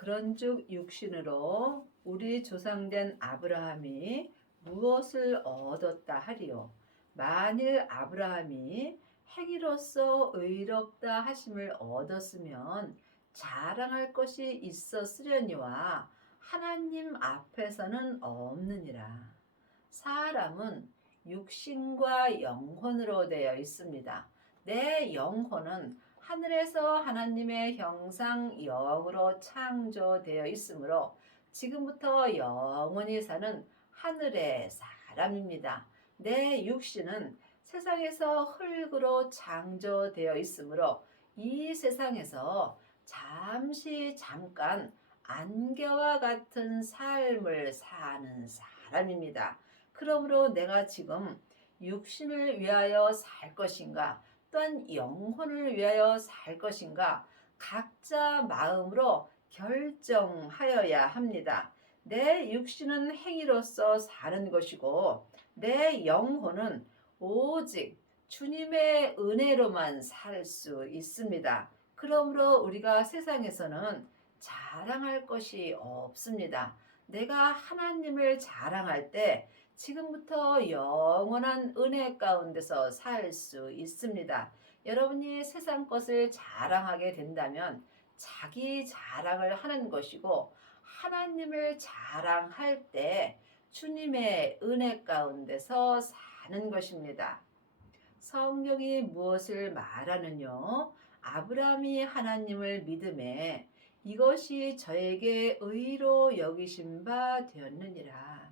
그런즉 육신으로 우리 조상된 아브라함이 무엇을 얻었다 하리요? 만일 아브라함이 행위로서 의롭다 하심을 얻었으면 자랑할 것이 있었으려니와 하나님 앞에서는 없느니라. 사람은 육신과 영혼으로 되어 있습니다. 내 영혼은 하늘에서 하나님의 형상 영으로 창조되어 있으므로 지금부터 영원히 사는 하늘의 사람입니다. 내 육신은 세상에서 흙으로 창조되어 있으므로 이 세상에서 잠깐 안개와 같은 삶을 사는 사람입니다. 그러므로 내가 지금 육신을 위하여 살 것인가, 또한 영혼을 위하여 살 것인가, 각자 마음으로 결정하여야 합니다. 내 육신은 행위로서 사는 것이고, 내 영혼은 오직 주님의 은혜로만 살 수 있습니다. 그러므로 우리가 세상에서는 자랑할 것이 없습니다. 내가 하나님을 자랑할 때 지금부터 영원한 은혜 가운데서 살 수 있습니다. 여러분이 세상 것을 자랑하게 된다면 자기 자랑을 하는 것이고, 하나님을 자랑할 때 주님의 은혜 가운데서 사는 것입니다. 성경이 무엇을 말하느뇨? 아브라함이 하나님을 믿음에 이것이 저에게 의로 여기신 바 되었느니라.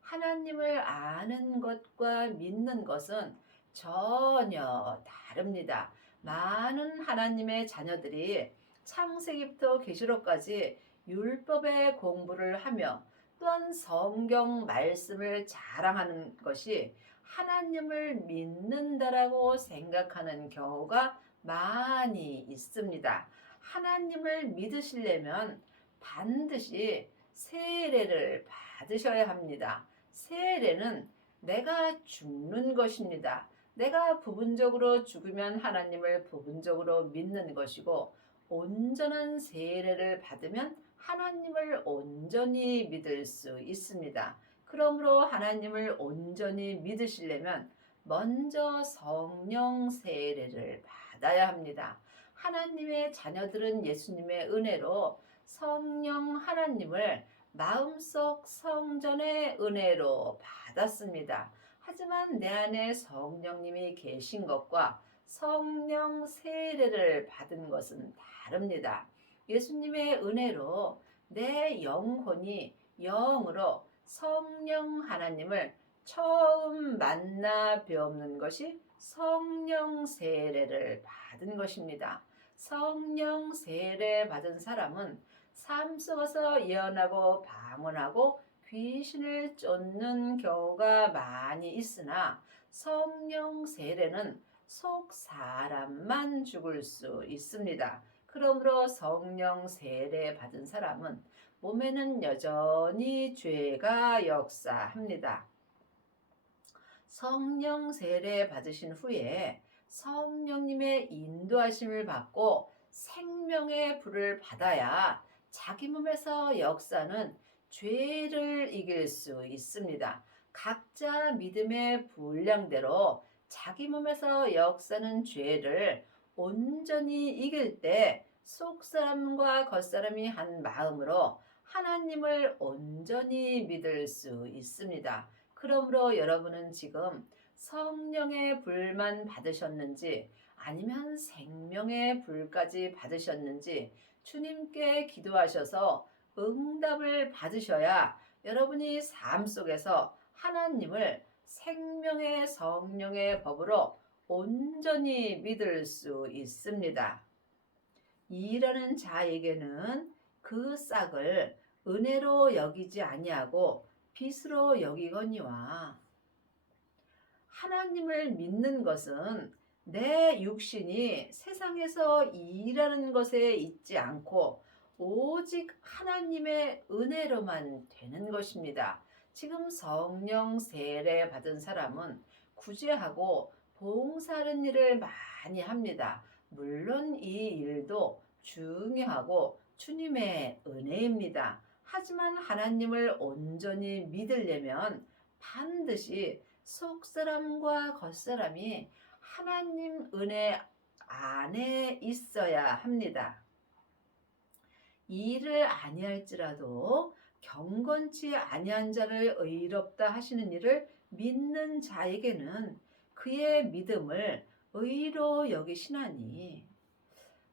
하나님을 아는 것과 믿는 것은 전혀 다릅니다. 많은 하나님의 자녀들이 창세기부터 계시록까지 율법의 공부를 하며 또한 성경 말씀을 자랑하는 것이 하나님을 믿는다라고 생각하는 경우가 많이 있습니다. 하나님을 믿으시려면 반드시 세례를 받으셔야 합니다. 세례는 내가 죽는 것입니다. 내가 부분적으로 죽으면 하나님을 부분적으로 믿는 것이고, 온전한 세례를 받으면 하나님을 온전히 믿을 수 있습니다. 그러므로 하나님을 온전히 믿으시려면 먼저 성령 세례를 받아야 합니다. 하나님의 자녀들은 예수님의 은혜로 성령 하나님을 마음속 성전의 은혜로 받았습니다. 하지만 내 안에 성령님이 계신 것과 성령 세례를 받은 것은 다릅니다. 예수님의 은혜로 내 영혼이 영으로 성령 하나님을 처음 만나 뵈옵는 것이 성령 세례를 받은 것입니다. 성령 세례 받은 사람은 삶 속에서 예언하고 방언하고 귀신을 쫓는 경우가 많이 있으나, 성령 세례는 속 사람만 죽을 수 있습니다. 그러므로 성령 세례 받은 사람은 몸에는 여전히 죄가 역사합니다. 성령 세례 받으신 후에 성령님의 인도하심을 받고 생명의 불을 받아야 자기 몸에서 역사는 죄를 이길 수 있습니다. 각자 믿음의 분량대로 자기 몸에서 역사는 죄를 온전히 이길 때 속사람과 겉사람이 한 마음으로 하나님을 온전히 믿을 수 있습니다. 그러므로 여러분은 지금 성령의 불만 받으셨는지 아니면 생명의 불까지 받으셨는지 주님께 기도하셔서 응답을 받으셔야 여러분이 삶 속에서 하나님을 생명의 성령의 법으로 온전히 믿을 수 있습니다. 이라는 자에게는 그 싹을 은혜로 여기지 아니하고 빛으로 여기거니와. 하나님을 믿는 것은 내 육신이 세상에서 일하는 것에 있지 않고 오직 하나님의 은혜로만 되는 것입니다. 지금 성령 세례 받은 사람은 구제하고 봉사하는 일을 많이 합니다. 물론 이 일도 중요하고 주님의 은혜입니다. 하지만 하나님을 온전히 믿으려면 반드시 속사람과 겉사람이 하나님 은혜 안에 있어야 합니다. 이를 아니할지라도 경건치 아니한 자를 의롭다 하시는 이를 믿는 자에게는 그의 믿음을 의로 여기시나니,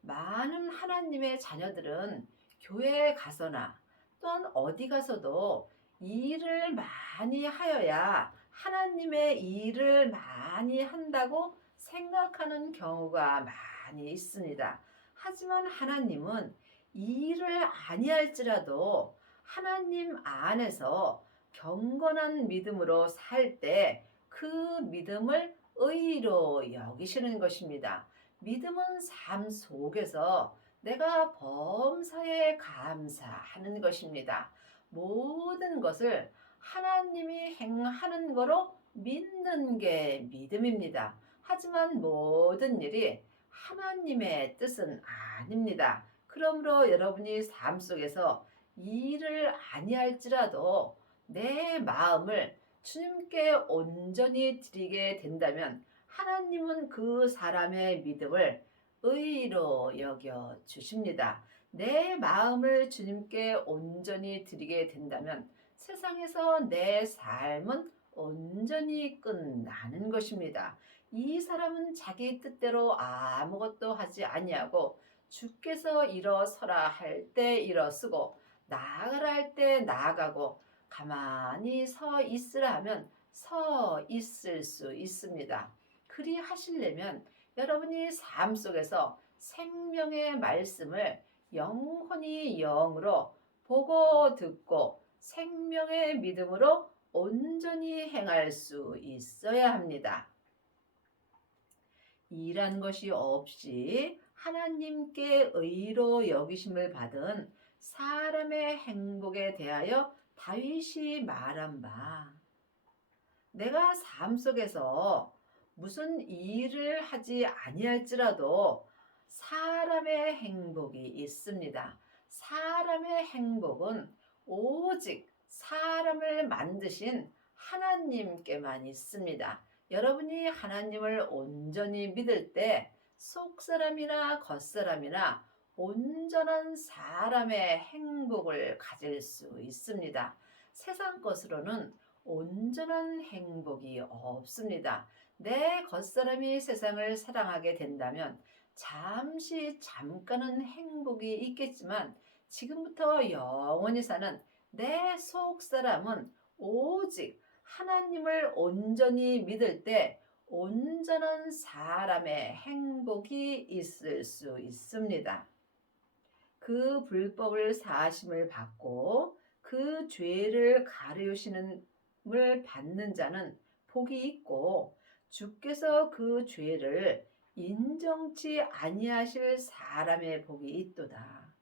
많은 하나님의 자녀들은 교회에 가서나 또한 어디 가서도 일을 많이 하여야 하나님의 일을 많이 한다고 생각하는 경우가 많이 있습니다. 하지만 하나님은 일을 아니할지라도 하나님 안에서 경건한 믿음으로 살 때 그 믿음을 의로 여기시는 것입니다. 믿음은 삶 속에서 내가 범사에 감사하는 것입니다. 모든 것을 하나님이 행하는 거로 믿는 게 믿음입니다. 하지만 모든 일이 하나님의 뜻은 아닙니다. 그러므로 여러분이 삶 속에서 일을 아니할지라도 내 마음을 주님께 온전히 드리게 된다면 하나님은 그 사람의 믿음을 의로 여겨 주십니다. 내 마음을 주님께 온전히 드리게 된다면 세상에서 내 삶은 온전히 끝나는 것입니다. 이 사람은 자기 뜻대로 아무것도 하지 아니하고 주께서 일어서라 할 때 일어서고 나아가라 할 때 나아가고 가만히 서 있으라 하면 서 있을 수 있습니다. 그리 하시려면 여러분이 삶 속에서 생명의 말씀을 영혼이 영으로 보고 듣고 생명의 믿음으로 온전히 행할 수 있어야 합니다. 일한 것이 없이 하나님께 의로 여기심을 받은 사람의 행복에 대하여 다윗이 말한 바, 내가 삶 속에서 무슨 일을 하지 아니할지라도 사람의 행복이 있습니다. 사람의 행복은 오직 사람을 만드신 하나님께만 있습니다. 여러분이 하나님을 온전히 믿을 때 속사람이나 겉사람이나 온전한 사람의 행복을 가질 수 있습니다. 세상 것으로는 온전한 행복이 없습니다. 내 겉사람이 세상을 사랑하게 된다면 잠깐은 행복이 있겠지만 지금부터 영원히 사는 내 속사람은 오직 하나님을 온전히 믿을 때 온전한 사람의 행복이 있을 수 있습니다. 그 불법을 사하심을 받고 그 죄를 가리우시는 을 받는 자는 복이 있고 주께서 그 죄를 인정치 아니하실 사람의 복이 있도다.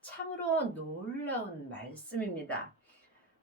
참으로 놀라운 말씀입니다.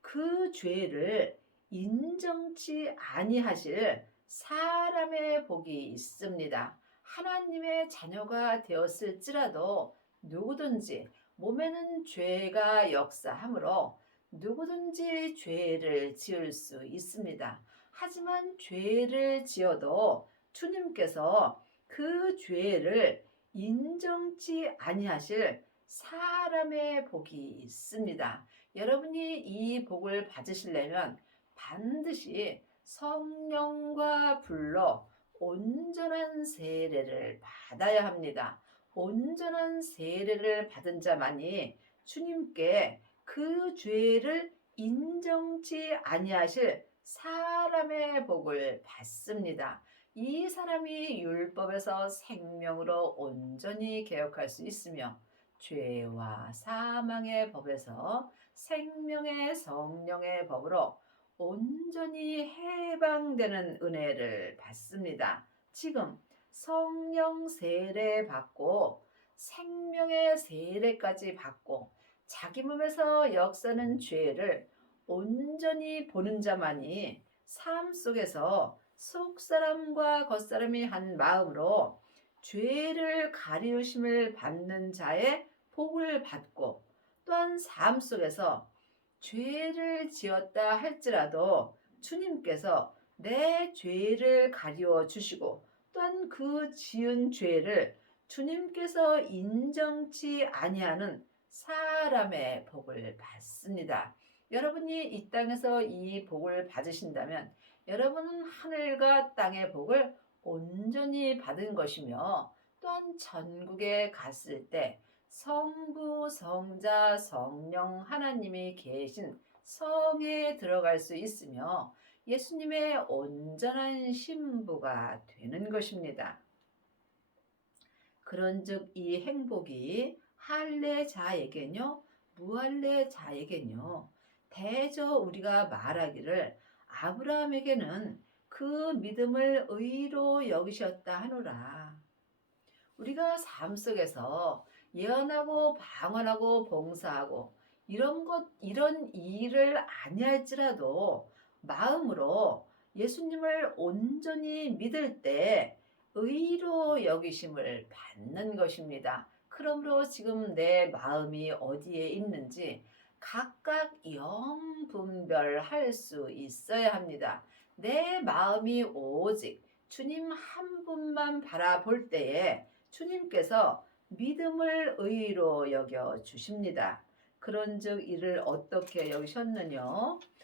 그 죄를 인정치 아니하실 사람의 복이 있습니다. 하나님의 자녀가 되었을지라도 누구든지 몸에는 죄가 역사하므로 누구든지 죄를 지을 수 있습니다. 하지만 죄를 지어도 주님께서 그 죄를 인정치 아니하실 사람의 복이 있습니다. 여러분이 이 복을 받으시려면 반드시 성령과 불로 온전한 세례를 받아야 합니다. 온전한 세례를 받은 자만이 주님께 그 죄를 인정치 아니하실 사람의 복을 받습니다. 이 사람이 율법에서 생명으로 온전히 개혁할 수 있으며 죄와 사망의 법에서 생명의 성령의 법으로 온전히 해방되는 은혜를 받습니다. 지금 성령 세례 받고 생명의 세례까지 받고 자기 몸에서 역사는 죄를 온전히 보는 자만이 삶 속에서 속사람과 겉사람이 한 마음으로 죄를 가리우심을 받는 자의 복을 받고 또한 삶 속에서 죄를 지었다 할지라도 주님께서 내 죄를 가리워 주시고 또한 그 지은 죄를 주님께서 인정치 아니하는 사람의 복을 받습니다. 여러분이 이 땅에서 이 복을 받으신다면 여러분은 하늘과 땅의 복을 온전히 받은 것이며 또한 천국에 갔을 때 성부, 성자, 성령 하나님이 계신 성에 들어갈 수 있으며 예수님의 온전한 신부가 되는 것입니다. 그런즉 이 행복이 할례자에게뇨 무할례자에게뇨 대저 우리가 말하기를 아브라함에게는 그 믿음을 의로 여기셨다 하노라. 우리가 삶 속에서 예언하고 방언하고 봉사하고 이런 일을 아니할지라도 마음으로 예수님을 온전히 믿을 때 의로 여기심을 받는 것입니다. 그러므로 지금 내 마음이 어디에 있는지 각각 영분별할 수 있어야 합니다. 내 마음이 오직 주님 한 분만 바라볼 때에 주님께서 믿음을 의로 여겨 주십니다. 그런즉 이를 어떻게 여기셨느냐?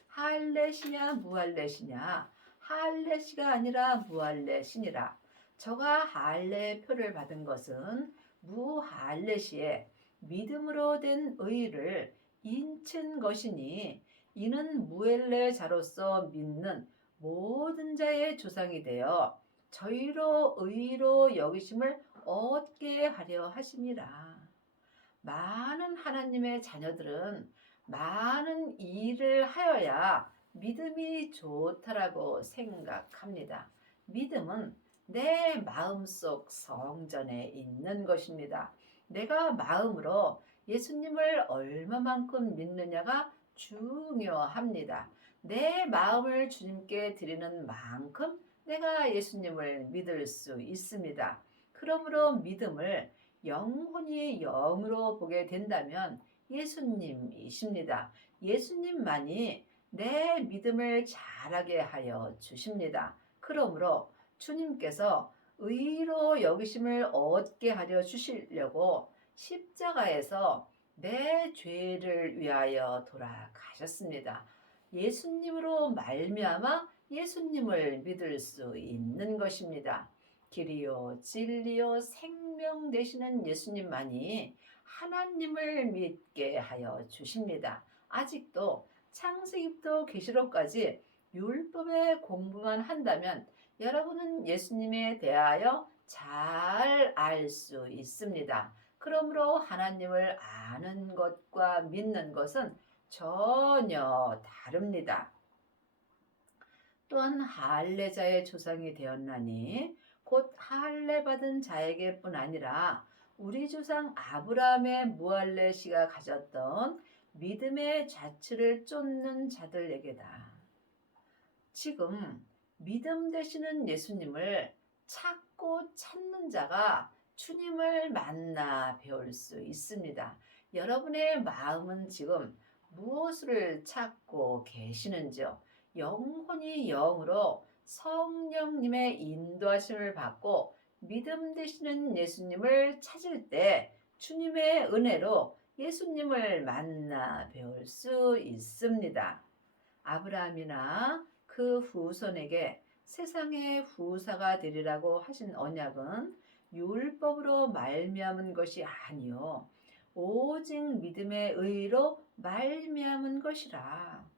할례시냐 무할례시냐? 할례시가 아니라 무할례시니라. 저가 할례의 표를 받은 것은 무할례시에 믿음으로 된 의를 인친 것이니 이는 무할례자로서 믿는 모든 자의 조상이 되어 저희로 의로 여기심을 얻게 하려 하심이라. 많은 하나님의 자녀들은 많은 일을 하여야 믿음이 좋다라고 생각합니다. 믿음은 내 마음속 성전에 있는 것입니다. 내가 마음으로 예수님을 얼마만큼 믿느냐가 중요합니다. 내 마음을 주님께 드리는 만큼 내가 예수님을 믿을 수 있습니다. 그러므로 믿음을 영혼이 영으로 보게 된다면 예수님이십니다. 예수님만이 내 믿음을 자라게 하여 주십니다. 그러므로 주님께서 의로 여기심을 얻게 하려 주시려고 십자가에서 내 죄를 위하여 돌아가셨습니다. 예수님으로 말미암아 예수님을 믿을 수 있는 것입니다. 길이요 진리요 생명 되시는 예수님만이 하나님을 믿게 하여 주십니다. 아직도 창세기부터 계시록까지 율법의 공부만 한다면 여러분은 예수님에 대하여 잘 알 수 있습니다. 그러므로 하나님을 아는 것과 믿는 것은 전혀 다릅니다. 또한 할례자의 조상이 되었나니 곧 할례 받은 자에게뿐 아니라 우리 조상 아브라함의 무할례시가 가졌던 믿음의 자취를 쫓는 자들에게다. 지금 믿음 되시는 예수님을 찾고 찾는 자가 주님을 만나 배울 수 있습니다. 여러분의 마음은 지금 무엇을 찾고 계시는지요? 영혼이 영으로 성령님의 인도하심을 받고 믿음 되시는 예수님을 찾을 때 주님의 은혜로 예수님을 만나 배울 수 있습니다. 아브라함이나 그 후손에게 세상의 후사가 되리라고 하신 언약은 율법으로 말미암은 것이 아니요 오직 믿음의 의로 말미암은 것이라.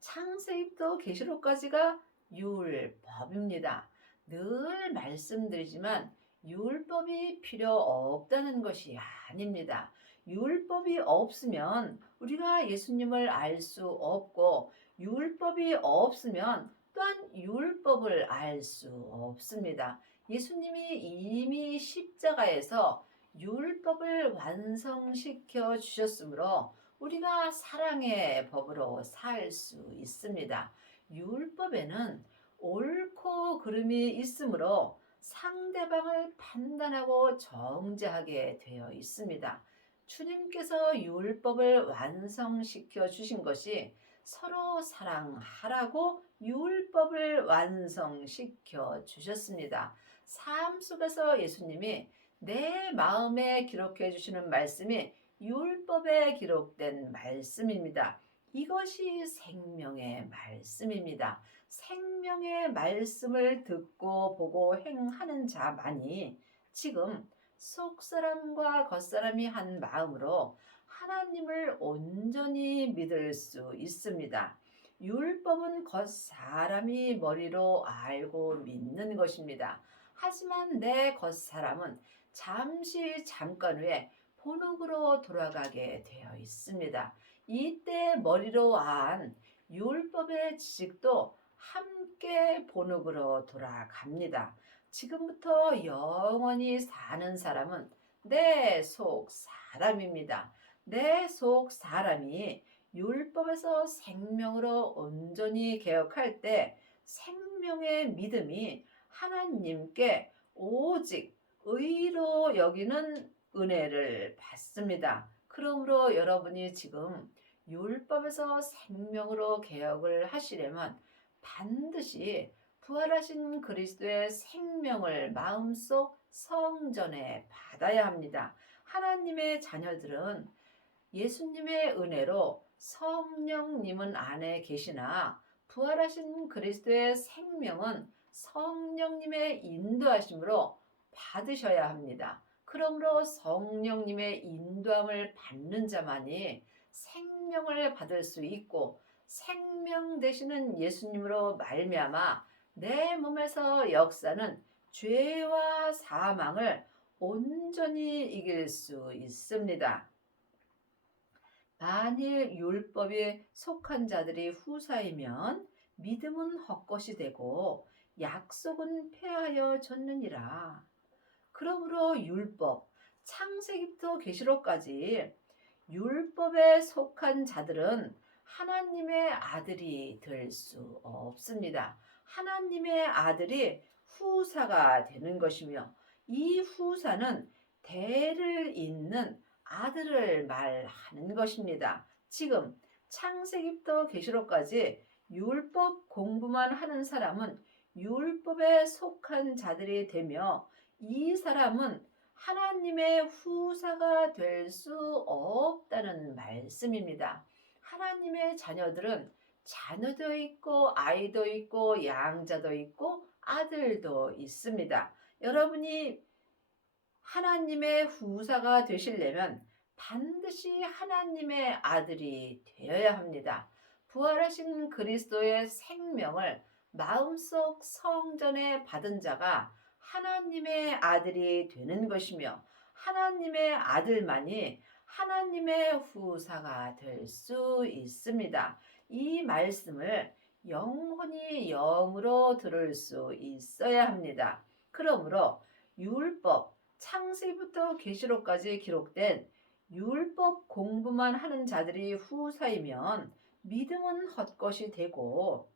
창세기부터 계시록까지가 율법입니다. 늘 말씀드리지만 율법이 필요 없다는 것이 아닙니다. 율법이 없으면 우리가 예수님을 알 수 없고 율법이 없으면 또한 율법을 알 수 없습니다. 예수님이 이미 십자가에서 율법을 완성시켜 주셨으므로 우리가 사랑의 법으로 살 수 있습니다. 율법에는 옳고 그름이 있으므로 상대방을 판단하고 정죄하게 되어 있습니다. 주님께서 율법을 완성시켜 주신 것이 서로 사랑하라고 율법을 완성시켜 주셨습니다. 삶 속에서 예수님이 내 마음에 기록해 주시는 말씀이 율법에 기록된 말씀입니다. 이것이 생명의 말씀입니다. 생명의 말씀을 듣고 보고 행하는 자만이 지금 속사람과 겉사람이 한 마음으로 하나님을 온전히 믿을 수 있습니다. 율법은 겉사람이 머리로 알고 믿는 것입니다. 하지만 내 겉사람은 잠깐 후에 본흙으로 돌아가게 되어 있습니다. 이때 머리로 안 율법의 지식도 함께 본흙으로 돌아갑니다. 지금부터 영원히 사는 사람은 내 속 사람입니다. 내 속 사람이 율법에서 생명으로 온전히 개혁할 때 생명의 믿음이 하나님께 오직 의로 여기는 은혜를 받습니다. 그러므로 여러분이 지금 율법에서 생명으로 개혁을 하시려면 반드시 부활하신 그리스도의 생명을 마음속 성전에 받아야 합니다. 하나님의 자녀들은 예수님의 은혜로 성령님은 안에 계시나 부활하신 그리스도의 생명은 성령님의 인도하심으로 받으셔야 합니다. 그러므로 성령님의 인도함을 받는 자만이 생명을 받을 수 있고 생명 되시는 예수님으로 말미암아 내 몸에서 역사는 죄와 사망을 온전히 이길 수 있습니다. 만일 율법에 속한 자들이 후사이면 믿음은 헛것이 되고 약속은 폐하여 졌느니라. 그러므로 율법, 창세기부터 계시록까지 율법에 속한 자들은 하나님의 아들이 될 수 없습니다. 하나님의 아들이 후사가 되는 것이며 이 후사는 대를 잇는 아들을 말하는 것입니다. 지금 창세기부터 계시록까지 율법 공부만 하는 사람은 율법에 속한 자들이 되며 이 사람은 하나님의 후사가 될 수 없다는 말씀입니다. 하나님의 자녀들은 자녀도 있고 아이도 있고 양자도 있고 아들도 있습니다. 여러분이 하나님의 후사가 되시려면 반드시 하나님의 아들이 되어야 합니다. 부활하신 그리스도의 생명을 마음속 성전에 받은 자가 하나님의 아들이 되는 것이며 하나님의 아들만이 하나님의 후사가 될 수 있습니다. 이 말씀을 영혼이 영으로 들을 수 있어야 합니다. 그러므로 율법, 창세기부터 계시록까지 기록된 율법 공부만 하는 자들이 후사이면 믿음은 헛것이 되고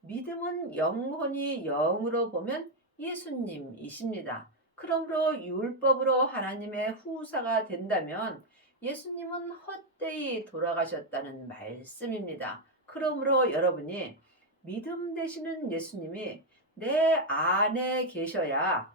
믿음은 영혼이 영으로 보면 예수님이십니다. 그러므로 율법으로 하나님의 후사가 된다면 예수님은 헛되이 돌아가셨다는 말씀입니다. 그러므로 여러분이 믿음 되시는 예수님이 내 안에 계셔야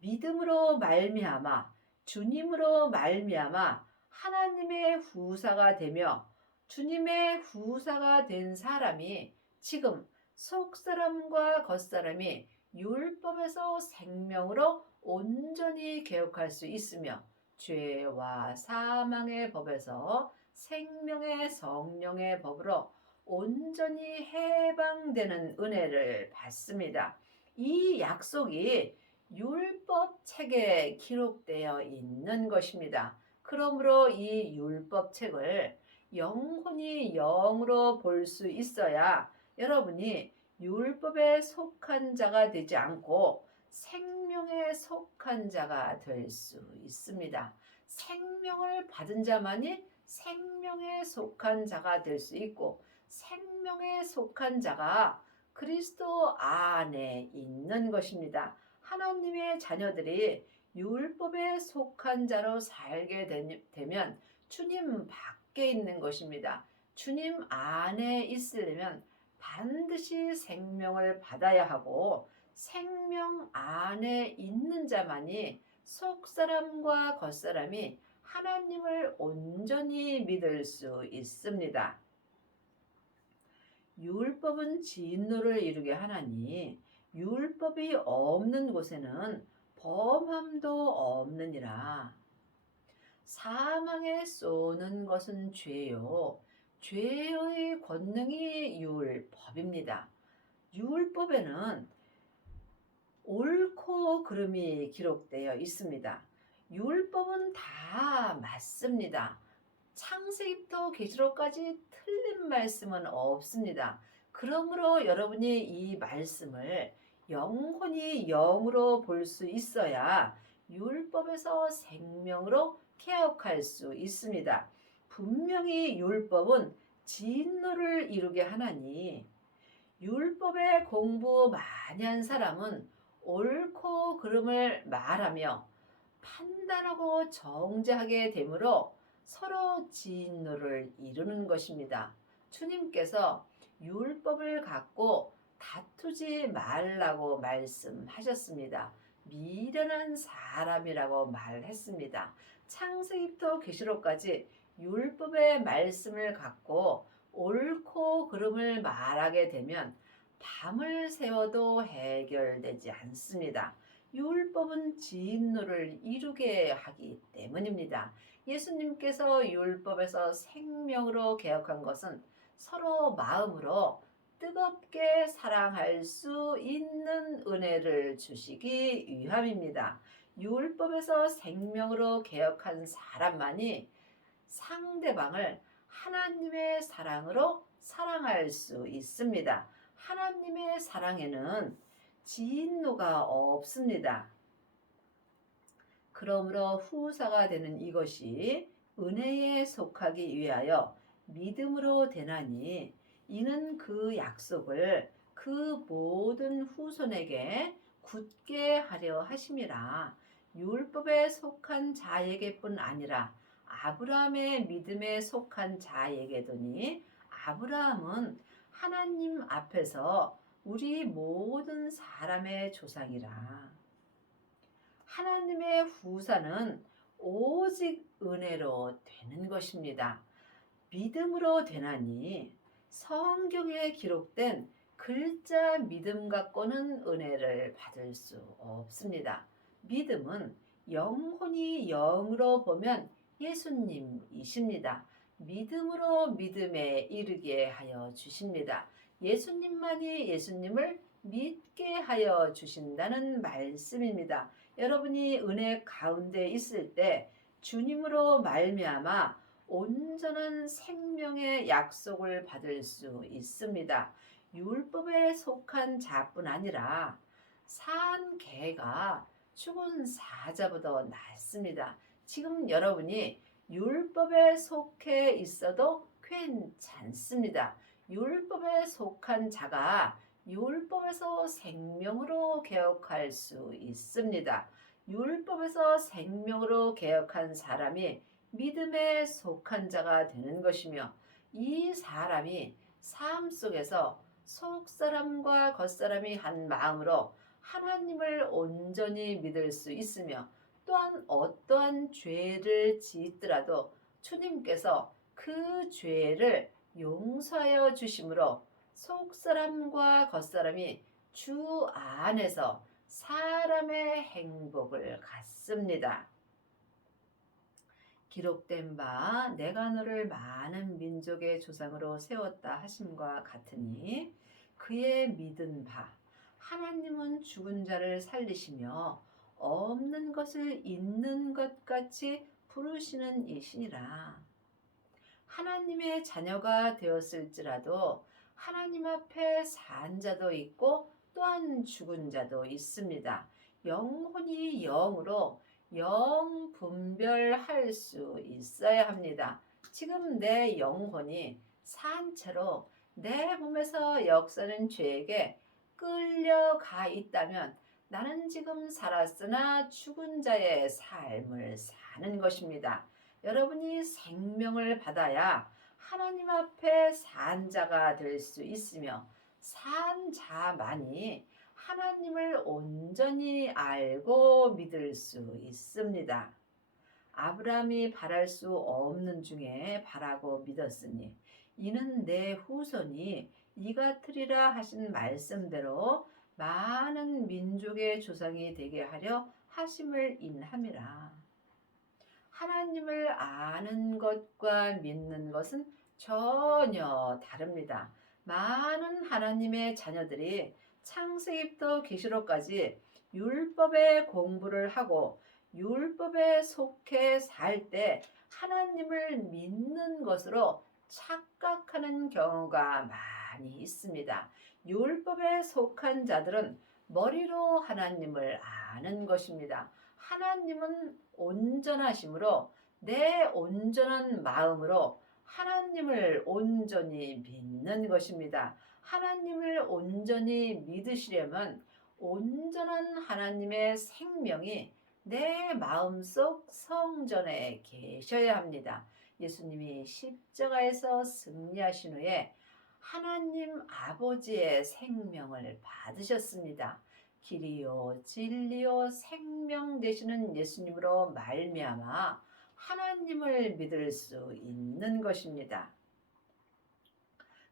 믿음으로 말미암아 주님으로 말미암아 하나님의 후사가 되며 주님의 후사가 된 사람이 지금 속사람과 겉사람이 율법에서 생명으로 온전히 개혁할 수 있으며 죄와 사망의 법에서 생명의 성령의 법으로 온전히 해방되는 은혜를 받습니다. 이 약속이 율법 책에 기록되어 있는 것입니다. 그러므로 이 율법 책을 영혼이 영으로 볼 수 있어야 여러분이 율법에 속한 자가 되지 않고 생명에 속한 자가 될 수 있습니다. 생명을 받은 자만이 생명에 속한 자가 될 수 있고 생명에 속한 자가 그리스도 안에 있는 것입니다. 하나님의 자녀들이 율법에 속한 자로 살게 되면 주님 밖에 있는 것입니다. 주님 안에 있으려면 반드시 생명을 받아야 하고 생명 안에 있는 자만이 속사람과 겉사람이 하나님을 온전히 믿을 수 있습니다. 율법은 진노를 이루게 하나니 율법이 없는 곳에는 범함도 없느니라. 사망에 쏘는 것은 죄요. 죄의 권능이 율법입니다. 율법에는 옳고 그름이 기록되어 있습니다. 율법은 다 맞습니다. 창세기부터 계시록까지 틀린 말씀은 없습니다. 그러므로 여러분이 이 말씀을 영혼이 영으로 볼 수 있어야 율법에서 생명으로 개혁할 수 있습니다. 분명히 율법은 진노를 이루게 하나니 율법에 공부 많이 한 사람은 옳고 그름을 말하며 판단하고 정죄하게 되므로 서로 진노를 이루는 것입니다. 주님께서 율법을 갖고 다투지 말라고 말씀하셨습니다. 미련한 사람이라고 말했습니다. 창세기부터 계시록까지 율법의 말씀을 갖고 옳고 그름을 말하게 되면 밤을 새워도 해결되지 않습니다. 율법은 진노를 이루게 하기 때문입니다. 예수님께서 율법에서 생명으로 개혁한 것은 서로 마음으로 뜨겁게 사랑할 수 있는 은혜를 주시기 위함입니다. 율법에서 생명으로 개혁한 사람만이 상대방을 하나님의 사랑으로 사랑할 수 있습니다. 하나님의 사랑에는 진노가 없습니다. 그러므로 후사가 되는 이것이 은혜에 속하기 위하여 믿음으로 되나니 이는 그 약속을 그 모든 후손에게 굳게 하려 하심이라. 율법에 속한 자에게뿐 아니라 아브라함의 믿음에 속한 자에게도니 아브라함은 하나님 앞에서 우리 모든 사람의 조상이라. 하나님의 후사는 오직 은혜로 되는 것입니다. 믿음으로 되나니 성경에 기록된 글자 믿음 갖고는 은혜를 받을 수 없습니다. 믿음은 영혼이 영으로 보면 예수님이십니다. 믿음으로 믿음에 이르게 하여 주십니다. 예수님만이 예수님을 믿게 하여 주신다는 말씀입니다. 여러분이 은혜 가운데 있을 때 주님으로 말미암아 온전한 생명의 약속을 받을 수 있습니다. 율법에 속한 자뿐 아니라 산 개가 죽은 사자보다 낫습니다. 지금 여러분이 율법에 속해 있어도 괜찮습니다. 율법에 속한 자가 율법에서 생명으로 개혁할 수 있습니다. 율법에서 생명으로 개혁한 사람이 믿음에 속한 자가 되는 것이며 이 사람이 삶 속에서 속사람과 겉사람이 한 마음으로 하나님을 온전히 믿을 수 있으며 또한 어떠한 죄를 지었더라도 주님께서 그 죄를 용서하여 주심으로 속사람과 겉사람이 주 안에서 사람의 행복을 갖습니다. 기록된 바 내가 너를 많은 민족의 조상으로 세웠다 하심과 같으니 그의 믿은 바 하나님은 죽은 자를 살리시며 없는 것을 있는 것 같이 부르시는 이시니라. 하나님의 자녀가 되었을지라도 하나님 앞에 산 자도 있고 또한 죽은 자도 있습니다. 영혼이 영으로 영 분별할 수 있어야 합니다. 지금 내 영혼이 산 채로 내 몸에서 역사는 죄에게 끌려가 있다면 나는 지금 살았으나 죽은 자의 삶을 사는 것입니다. 여러분이 생명을 받아야 하나님 앞에 산 자가 될 수 있으며 산 자만이 하나님을 온전히 알고 믿을 수 있습니다. 아브라함이 바랄 수 없는 중에 바라고 믿었으니 이는 내 후손이 이같으리라 하신 말씀대로 많은 민족의 조상이 되게 하려 하심을 인함이라. 하나님을 아는 것과 믿는 것은 전혀 다릅니다. 많은 하나님의 자녀들이 창세기부터 계시록까지 율법의 공부를 하고 율법에 속해 살 때 하나님을 믿는 것으로 착각하는 경우가 많이 있습니다. 율법에 속한 자들은 머리로 하나님을 아는 것입니다. 하나님은 온전하심으로 내 온전한 마음으로 하나님을 온전히 믿는 것입니다. 하나님을 온전히 믿으시려면 온전한 하나님의 생명이 내 마음속 성전에 계셔야 합니다. 예수님이 십자가에서 승리하신 후에 하나님 아버지의 생명을 받으셨습니다. 길이요 진리요 생명 되시는 예수님으로 말미암아 하나님을 믿을 수 있는 것입니다.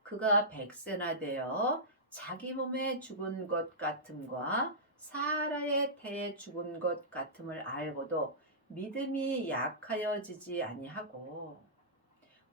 그가 백세나 되어 자기 몸에 죽은 것 같음과 사라의 태에 죽은 것 같음을 알고도 믿음이 약하여지지 아니하고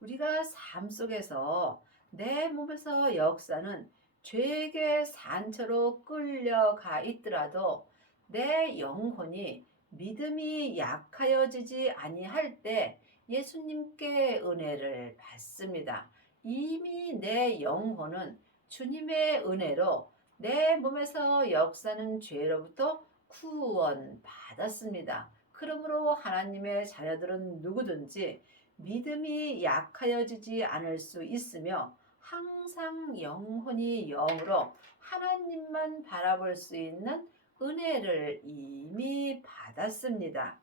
우리가 삶 속에서 내 몸에서 역사는 죄의 산처로 끌려가 있더라도 내 영혼이 믿음이 약하여지지 아니할 때 예수님께 은혜를 받습니다. 이미 내 영혼은 주님의 은혜로 내 몸에서 역사는 죄로부터 구원받았습니다. 그러므로 하나님의 자녀들은 누구든지 믿음이 약하여지지 않을 수 있으며 항상 영혼이 영으로 하나님만 바라볼 수 있는 은혜를 이미 받았습니다.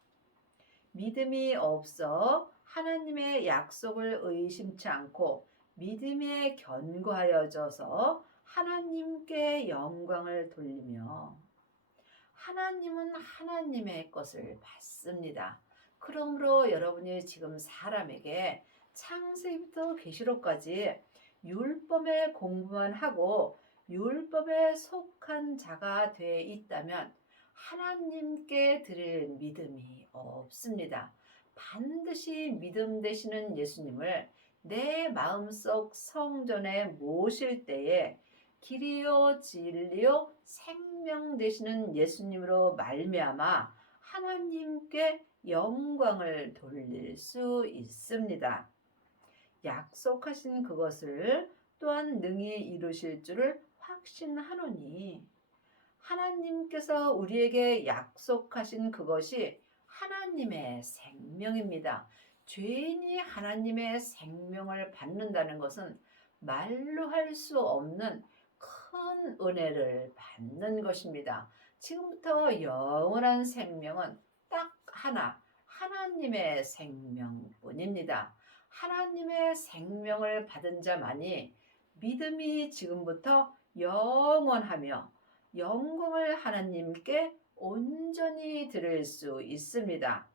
믿음이 없어 하나님의 약속을 의심치 않고 믿음에 견고하여져서 하나님께 영광을 돌리며 하나님은 하나님의 것을 받습니다. 그러므로 여러분이 지금 사람에게 창세기부터 계시록까지 율법의 공부만 하고 율법에 속한 자가 돼 있다면 하나님께 드릴 믿음이 없습니다. 반드시 믿음 되시는 예수님을 내 마음속 성전에 모실 때에 길이요 진리요 생명 되시는 예수님으로 말미암아 하나님께 영광을 돌릴 수 있습니다. 약속하신 그것을 또한 능히 이루실 줄을 확신하노니 하나님께서 우리에게 약속하신 그것이 하나님의 생명입니다. 죄인이 하나님의 생명을 받는다는 것은 말로 할 수 없는 큰 은혜를 받는 것입니다. 지금부터 영원한 생명은 딱 하나, 하나님의 생명뿐입니다. 하나님의 생명을 받은 자만이 믿음이 지금부터 영원하며 영광을 하나님께 온전히 드릴 수 있습니다.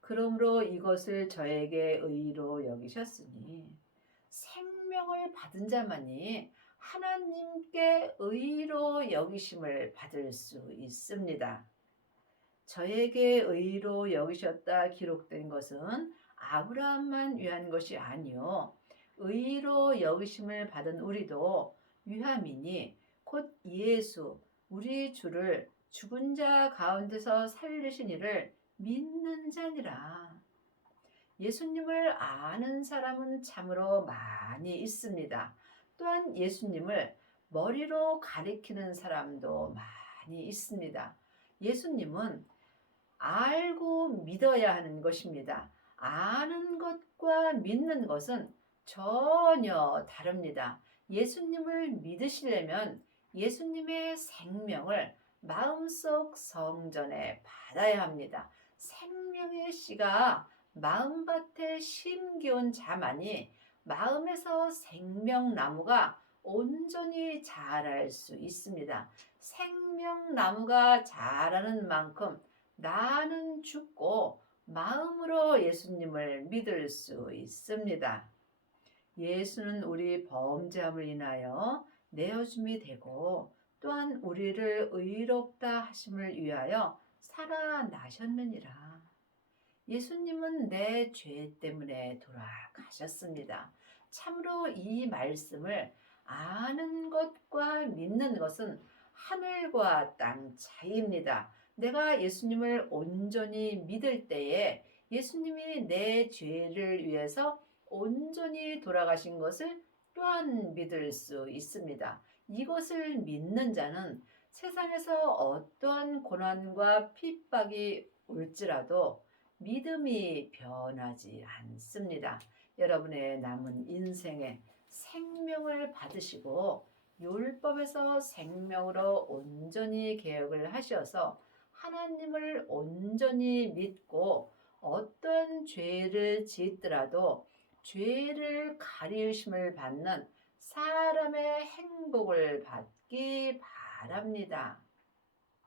그러므로 이것을 저에게 의로 여기셨으니 생명을 받은 자만이 하나님께 의로 여기심을 받을 수 있습니다. 저에게 의로 여기셨다 기록된 것은 아브라함만 위한 것이 아니요 의로 여기심을 받은 우리도 위함이니 곧 예수 우리 주를 죽은 자 가운데서 살리신 이를 믿는 자니라. 예수님을 아는 사람은 참으로 많이 있습니다. 또한 예수님을 머리로 가리키는 사람도 많이 있습니다. 예수님은 알고 믿어야 하는 것입니다. 아는 것과 믿는 것은 전혀 다릅니다. 예수님을 믿으시려면 예수님의 생명을 마음속 성전에 받아야 합니다. 생명의 씨가 마음밭에 심기운 자만이 마음에서 생명나무가 온전히 자랄 수 있습니다. 생명나무가 자라는 만큼 나는 죽고 마음으로 예수님을 믿을 수 있습니다. 예수는 우리 범죄함을 인하여 내어줌이 되고 또한 우리를 의롭다 하심을 위하여 살아나셨느니라. 예수님은 내 죄 때문에 돌아가셨습니다. 참으로 이 말씀을 아는 것과 믿는 것은 하늘과 땅 차이입니다. 내가 예수님을 온전히 믿을 때에 예수님이 내 죄를 위해서 온전히 돌아가신 것을 또한 믿을 수 있습니다. 이것을 믿는 자는 세상에서 어떠한 고난과 핍박이 올지라도 믿음이 변하지 않습니다. 여러분의 남은 인생에 생명을 받으시고 율법에서 생명으로 온전히 개혁을 하셔서 하나님을 온전히 믿고 어떤 죄를 짓더라도 죄를 가리우심을 받는 사람의 행복을 받기 바랍니다.